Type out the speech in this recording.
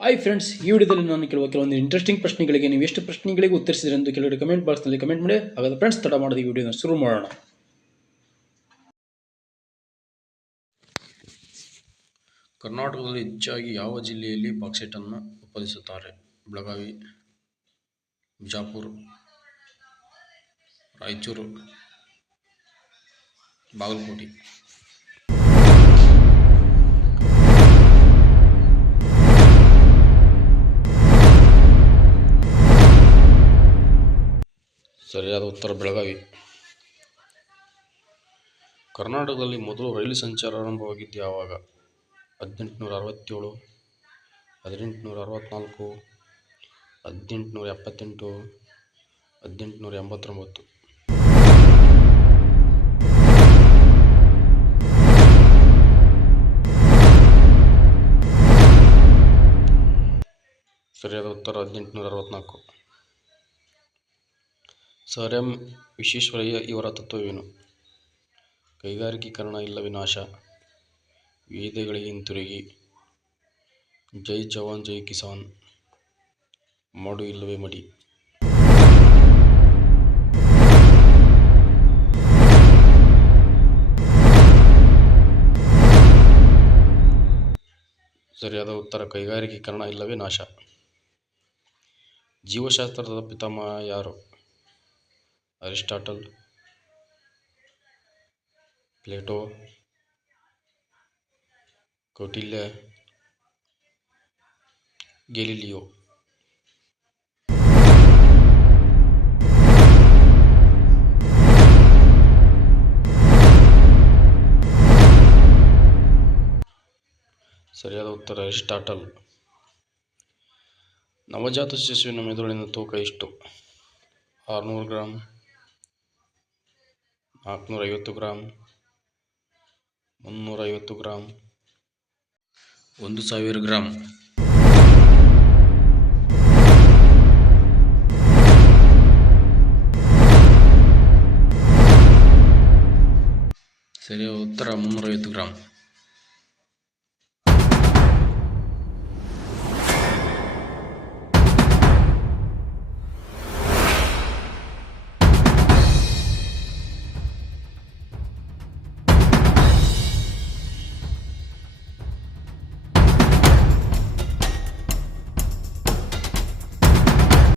Hi friends, ಈ ವಿಡಿಯೋದಲ್ಲಿ ನಾನು ಕೆಲವೊಂದು ಇಂಟ್ರೆಸ್ಟಿಂಗ್ ಪ್ರಶ್ನೆಗಳಿಗೆ ನೀವು ಎಷ್ಟು ಪ್ರಶ್ನೆಗಳಿಗೆ ಉತ್ತರಿಸಿದ್ರೆ ಎಂದು ಕೆಲವರು ಕಮೆಂಟ್ ಬಾಕ್ಸ್ನಲ್ಲಿ ಕಮೆಂಟ್ ಮಾಡಿ. ಹಾಗಾದ್ರೆ ಫ್ರೆಂಡ್ಸ್, ತಡ ಮಾಡದೆ ಈ ವಿಡಿಯೋನ ಶುರು ಮಾಡೋಣ. ಕರ್ನಾಟಕದಲ್ಲಿ ಹೆಚ್ಚಾಗಿ ಯಾವ ಜಿಲ್ಲೆಯಲ್ಲಿ ಬಾಕ್ಸೈಟನ್ನು ಉತ್ಪಾದಿಸುತ್ತಾರೆ? ಬೆಳಗಾವಿ, ಬಿಜಾಪುರ, ರಾಯಚೂರು, ಬಾಗಲಕೋಟೆ. ಸರಿಯಾದ ಉತ್ತರ ಬೆಳಗಾವಿ. ಕರ್ನಾಟಕದಲ್ಲಿ ಮೊದಲು ರೈಲು ಸಂಚಾರ ಆರಂಭವಾಗಿದ್ದು ಯಾವಾಗ? 1867, 1864, 1878, 1889. ಸರಿಯಾದ ಉತ್ತರ 1864. ಸರ್ ಎಂ ವಿಶ್ವೇಶ್ವರಯ್ಯ ಇವರ ತತ್ವವೇನು? ಕೈಗಾರಿಕೀಕರಣ ಇಲ್ಲ ವಿನಾಶ, ವೇದಗಳಿಗೆ ಹಿಂತಿರುಗಿ, ಜೈ ಜವಾನ್ ಜೈ ಕಿಸಾನ್, ಮಾಡು ಇಲ್ಲವೇ ಮಡಿ. ಸರಿಯಾದ ಉತ್ತರ ಕೈಗಾರಿಕೀಕರಣ ಇಲ್ಲವೇ ನಾಶ. ಜೀವಶಾಸ್ತ್ರದ ಪಿತಾಮಹ ಯಾರು? Aristotle, Plato, Kautilya, Galileo. ಸರಿಯಾದ ಉತ್ತರ ಅರಿಸ್ಟಾಟಲ್. ನವಜಾತ ಶಿಶುವಿನ ಮೆದುಳಿನ ತೂಕ ಎಷ್ಟು? 600 ಗ್ರಾಂ, 450 ಗ್ರಾಂ, 350 ಗ್ರಾಂ, 1000 ಗ್ರಾಂ. ಸರಿಯಾದ ಉತ್ತರ 350 ಗ್ರಾಂ.